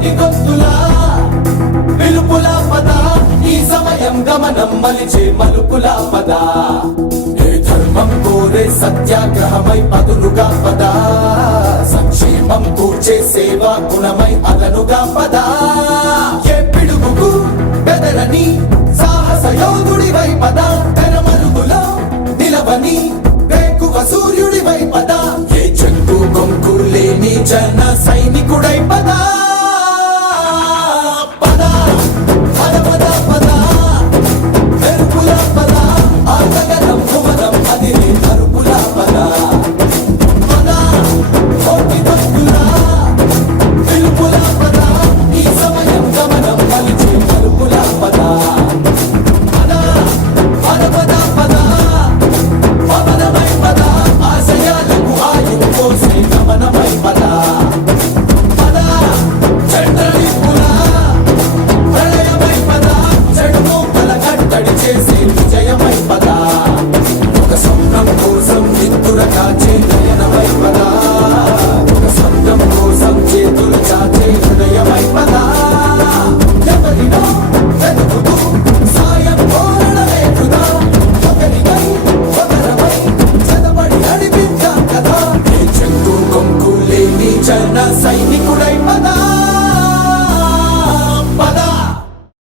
గట్టి గొంతులా పిలుపుల పద. ఈ సమయం గమనం మలిచే మలుపుల పద. ఏ ధర్మం కోరే సత్యాగ్రహమై పదులుగా పద. సంక్షేమం కూర్చే సేవా గుణమై అదనుగా పద. ఏ పిడుగుకు బెదరని సాహస యోధుడివై పదా. Ramadan China Sainik